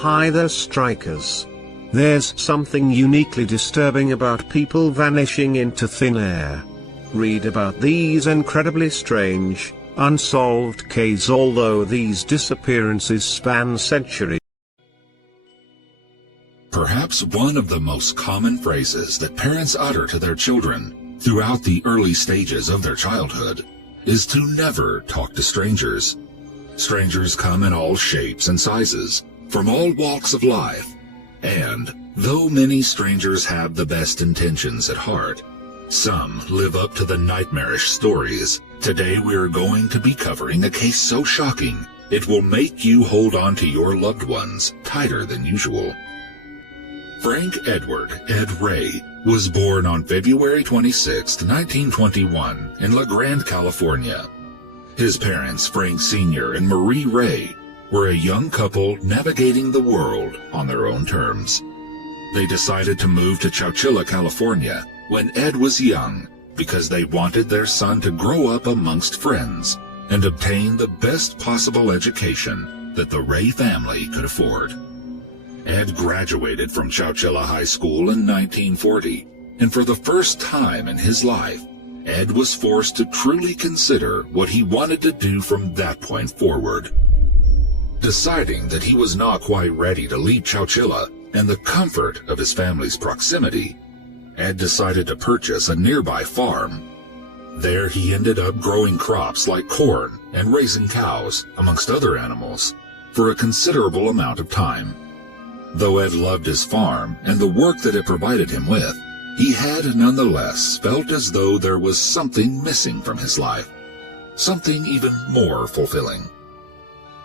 Hi there, strikers. There's something uniquely disturbing about people vanishing into thin air. Read about these incredibly strange, unsolved cases, although these disappearances span centuries. Perhaps one of the most common phrases that parents utter to their children throughout the early stages of their childhood is to never talk to strangers. Strangers come in all shapes and sizes, from all walks of life, and though many strangers have the best intentions at heart, some live up to the nightmarish stories. Today we're going to be covering a case so shocking it will make you hold on to your loved ones tighter than usual. Frank Edward Ed Ray was born on February 26, 1921 in La Grande, California. His parents, Frank Sr. and Marie Ray, were a young couple navigating the world on their own terms. They decided to move to Chowchilla, California when Ed was young because they wanted their son to grow up amongst friends and obtain the best possible education that the Ray family could afford. Ed graduated from Chowchilla High School in 1940, and for the first time in his life, Ed was forced to truly consider what he wanted to do from that point forward. Deciding that he was not quite ready to leave Chowchilla and the comfort of his family's proximity, Ed decided to purchase a nearby farm. There he ended up growing crops like corn and raising cows, amongst other animals, for a considerable amount of time. Though Ed loved his farm and the work that it provided him with, he had nonetheless felt as though there was something missing from his life, something even more fulfilling.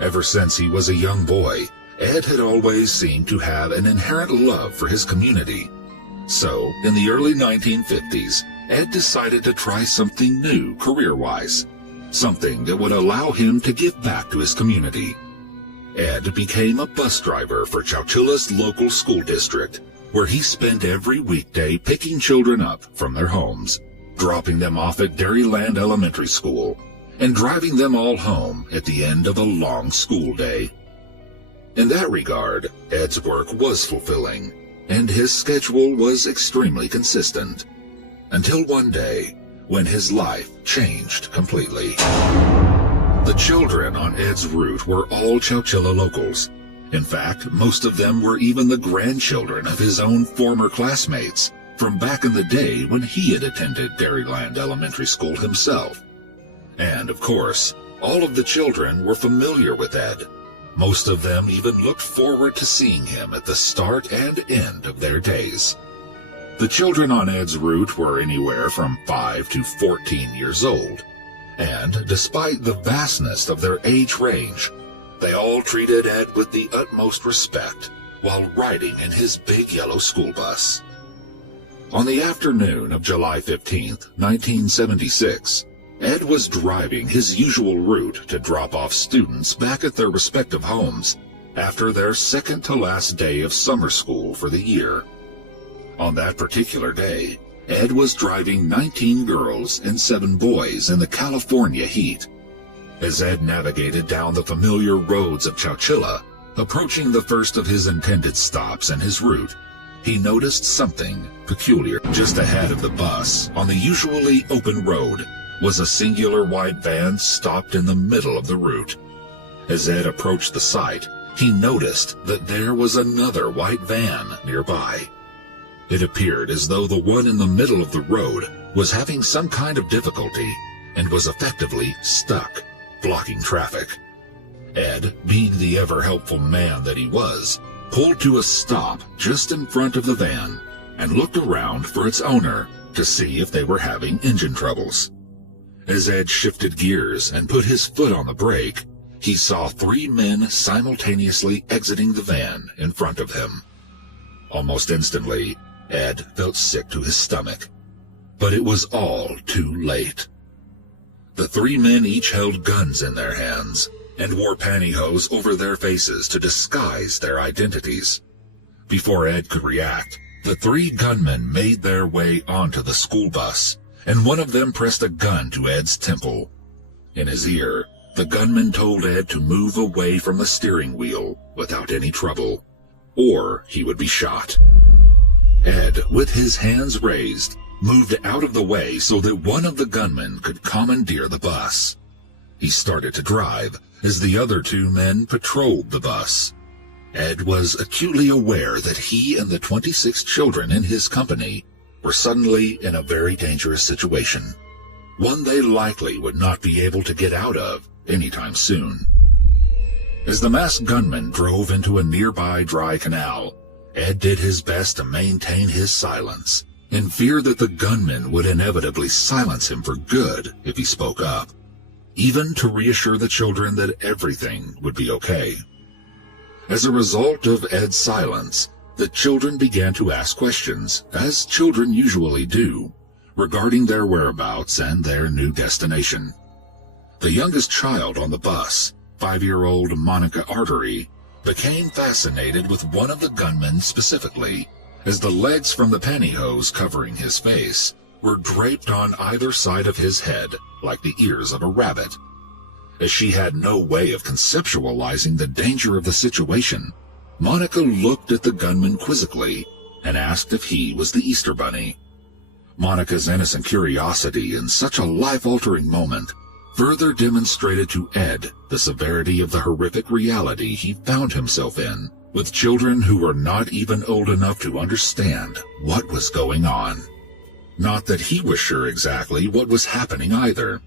Ever since he was a young boy, Ed had always seemed to have an inherent love for his community. So, in the early 1950s, Ed decided to try something new career-wise, something that would allow him to give back to his community. Ed became a bus driver for Chowchilla's local school district, where he spent every weekday picking children up from their homes, dropping them off at Dairyland Elementary School, and driving them all home at the end of a long school day. In that regard, Ed's work was fulfilling, and his schedule was extremely consistent, until one day when his life changed completely. The children on Ed's route were all Chowchilla locals. In fact, most of them were even the grandchildren of his own former classmates from back in the day when he had attended Dairyland Elementary School himself. And, of course, all of the children were familiar with Ed. Most of them even looked forward to seeing him at the start and end of their days. The children on Ed's route were anywhere from 5 to 14 years old, and despite the vastness of their age range, they all treated Ed with the utmost respect while riding in his big yellow school bus. On the afternoon of July 15th, 1976, Ed was driving his usual route to drop off students back at their respective homes after their second-to-last day of summer school for the year. On that particular day, Ed was driving 19 girls and 7 boys in the California heat. As Ed navigated down the familiar roads of Chowchilla, approaching the first of his intended stops in his route, he noticed something peculiar. Just ahead of the bus, on the usually open road, was a singular white van stopped in the middle of the route. As Ed approached the site, he noticed that there was another white van nearby. It appeared as though the one in the middle of the road was having some kind of difficulty and was effectively stuck, blocking traffic. Ed, being the ever-helpful man that he was, pulled to a stop just in front of the van and looked around for its owner to see if they were having engine troubles. As Ed shifted gears and put his foot on the brake, he saw 3 men simultaneously exiting the van in front of him. Almost instantly, Ed felt sick to his stomach. But it was all too late. The 3 men each held guns in their hands and wore pantyhose over their faces to disguise their identities. Before Ed could react, the 3 gunmen made their way onto the school bus, and one of them pressed a gun to Ed's temple. In his ear, The gunman told Ed to move away from the steering wheel without any trouble, or he would be shot. Ed, with his hands raised, moved out of the way so that one of the gunmen could commandeer the bus. He started to drive as the other two men patrolled the bus. Ed was acutely aware that he and the 26 children in his company were suddenly in a very dangerous situation, one they likely would not be able to get out of anytime soon. As the masked gunman drove into a nearby dry canal, Ed did his best to maintain his silence, in fear that the gunman would inevitably silence him for good if he spoke up, even to reassure the children that everything would be okay. As a result of Ed's silence, the children began to ask questions, as children usually do, regarding their whereabouts and their new destination. The youngest child on the bus, 5-year-old Monica Artery, became fascinated with one of the gunmen specifically, as the legs from the pantyhose covering his face were draped on either side of his head like the ears of a rabbit. As she had no way of conceptualizing the danger of the situation, Monica looked at the gunman quizzically and asked if he was the Easter Bunny. Monica's innocent curiosity in such a life-altering moment further demonstrated to Ed the severity of the horrific reality he found himself in, with children who were not even old enough to understand what was going on. Not that he was sure exactly what was happening either.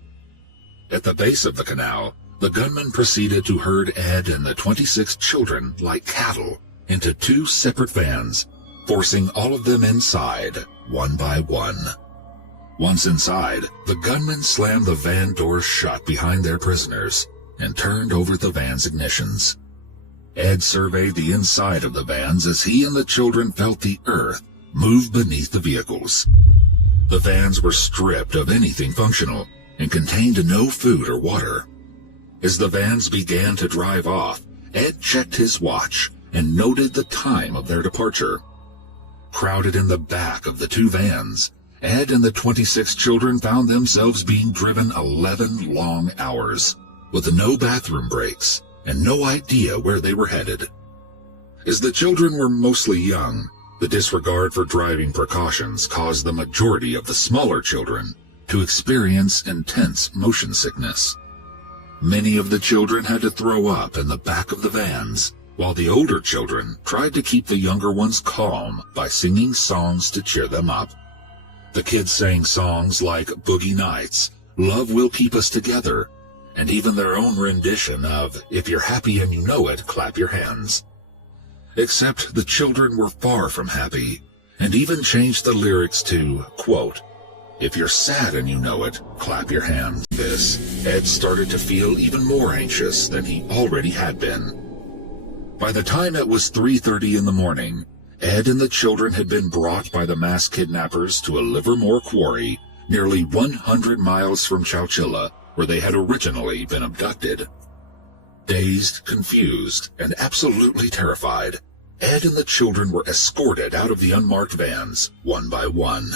At the base of the canal, the gunman proceeded to herd Ed and the 26 children like cattle into 2 separate vans, forcing all of them inside, one by one. Once inside, the gunman slammed the van doors shut behind their prisoners and turned over the van's ignitions. Ed surveyed the inside of the vans as he and the children felt the earth move beneath the vehicles. The vans were stripped of anything functional and contained no food or water. As the vans began to drive off, Ed checked his watch and noted the time of their departure. Crowded in the back of the 2 vans, Ed and the 26 children found themselves being driven 11 long hours, with no bathroom breaks and no idea where they were headed. As the children were mostly young, the disregard for driving precautions caused the majority of the smaller children to experience intense motion sickness. Many of the children had to throw up in the back of the vans, while the older children tried to keep the younger ones calm by singing songs to cheer them up. The kids sang songs like Boogie Nights, Love Will Keep Us Together, and even their own rendition of If You're Happy and You Know It, Clap Your Hands. Except the children were far from happy, and even changed the lyrics to, quote, If you're sad and you know it, clap your hands. This, Ed started to feel even more anxious than he already had been. By the time it was 3:30 in the morning, Ed and the children had been brought by the masked kidnappers to a Livermore quarry nearly 100 miles from Chowchilla, where they had originally been abducted. Dazed, confused, and absolutely terrified, Ed and the children were escorted out of the unmarked vans, one by one.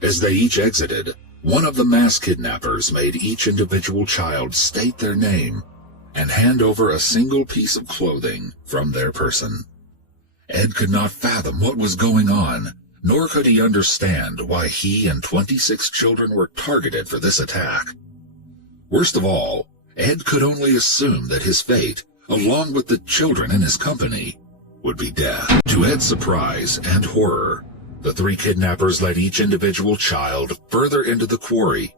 As they each exited, one of the masked kidnappers made each individual child state their name and hand over a single piece of clothing from their person. Ed could not fathom what was going on, nor could he understand why he and 26 children were targeted for this attack. Worst of all, Ed could only assume that his fate, along with the children in his company, would be death. To Ed's surprise and horror, the 3 kidnappers led each individual child further into the quarry.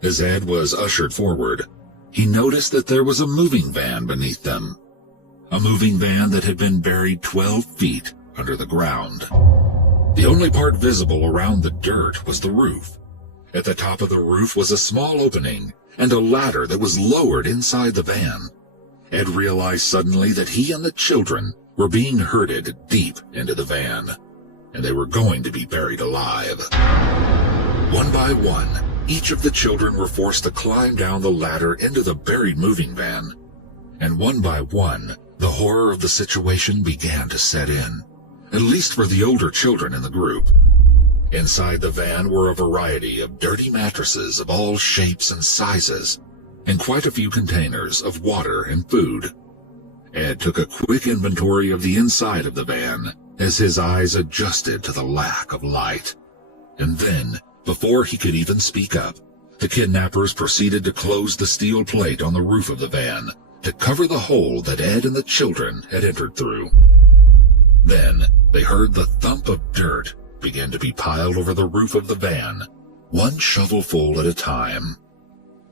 As Ed was ushered forward, he noticed that there was a moving van beneath them. A moving van that had been buried 12 feet under the ground. The only part visible around the dirt was the roof. At the top of the roof was a small opening and a ladder that was lowered inside the van. Ed realized suddenly that he and the children were being herded deep into the van, and they were going to be buried alive. One by one, each of the children were forced to climb down the ladder into the buried moving van, and one by one, the horror of the situation began to set in, at least for the older children in the group. Inside the van were a variety of dirty mattresses of all shapes and sizes, and quite a few containers of water and food. Ed took a quick inventory of the inside of the van as his eyes adjusted to the lack of light. And then, before he could even speak up, the kidnappers proceeded to close the steel plate on the roof of the van to cover the hole that Ed and the children had entered through. Then, they heard the thump of dirt begin to be piled over the roof of the van, one shovelful at a time.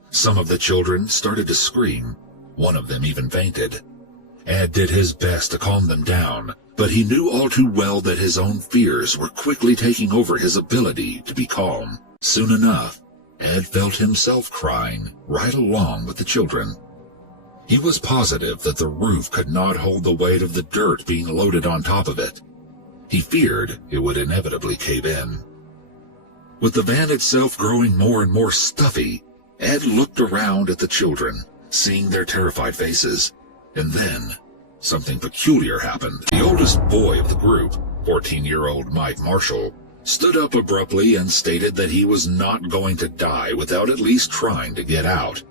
Some of the children started to scream. One of them even fainted. Ed did his best to calm them down, but he knew all too well that his own fears were quickly taking over his ability to be calm. Soon enough, Ed felt himself crying right along with the children. He was positive that the roof could not hold the weight of the dirt being loaded on top of it. He feared it would inevitably cave in. With the van itself growing more and more stuffy, Ed looked around at the children, seeing their terrified faces. And then, something peculiar happened. The oldest boy of the group, 14-year-old Mike Marshall, stood up abruptly and stated that he was not going to die without at least trying to get out.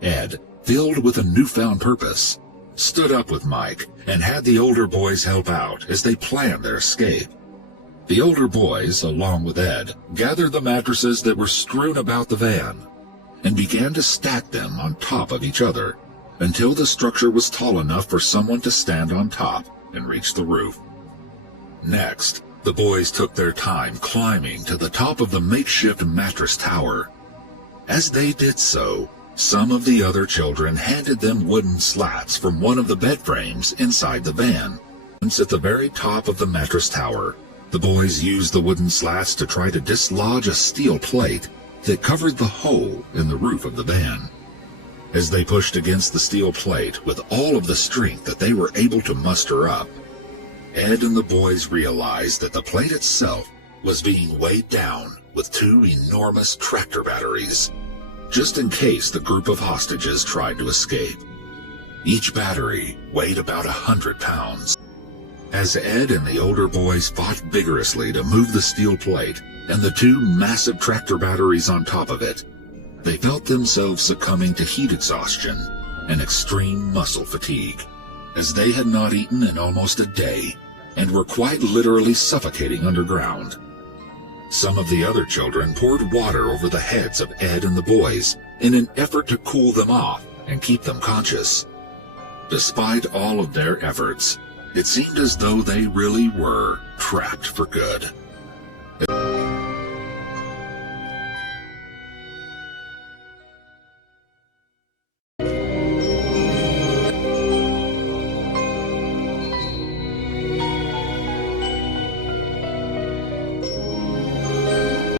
Ed, filled with a newfound purpose, stood up with Mike and had the older boys help out as they planned their escape. The older boys, along with Ed, gathered the mattresses that were strewn about the van and began to stack them on top of each other until the structure was tall enough for someone to stand on top and reach the roof. Next, the boys took their time climbing to the top of the makeshift mattress tower. As they did so, some of the other children handed them wooden slats from one of the bed frames inside the van. Once at the very top of the mattress tower, the boys used the wooden slats to try to dislodge a steel plate that covered the hole in the roof of the van. As they pushed against the steel plate with all of the strength that they were able to muster up, Ed and the boys realized that the plate itself was being weighed down with two enormous tractor batteries, just in case the group of hostages tried to escape. Each battery weighed about 100 pounds. As Ed and the older boys fought vigorously to move the steel plate and the two massive tractor batteries on top of it, they felt themselves succumbing to heat exhaustion and extreme muscle fatigue, as they had not eaten in almost a day and were quite literally suffocating underground. Some of the other children poured water over the heads of Ed and the boys in an effort to cool them off and keep them conscious. Despite all of their efforts, it seemed as though they really were trapped for good.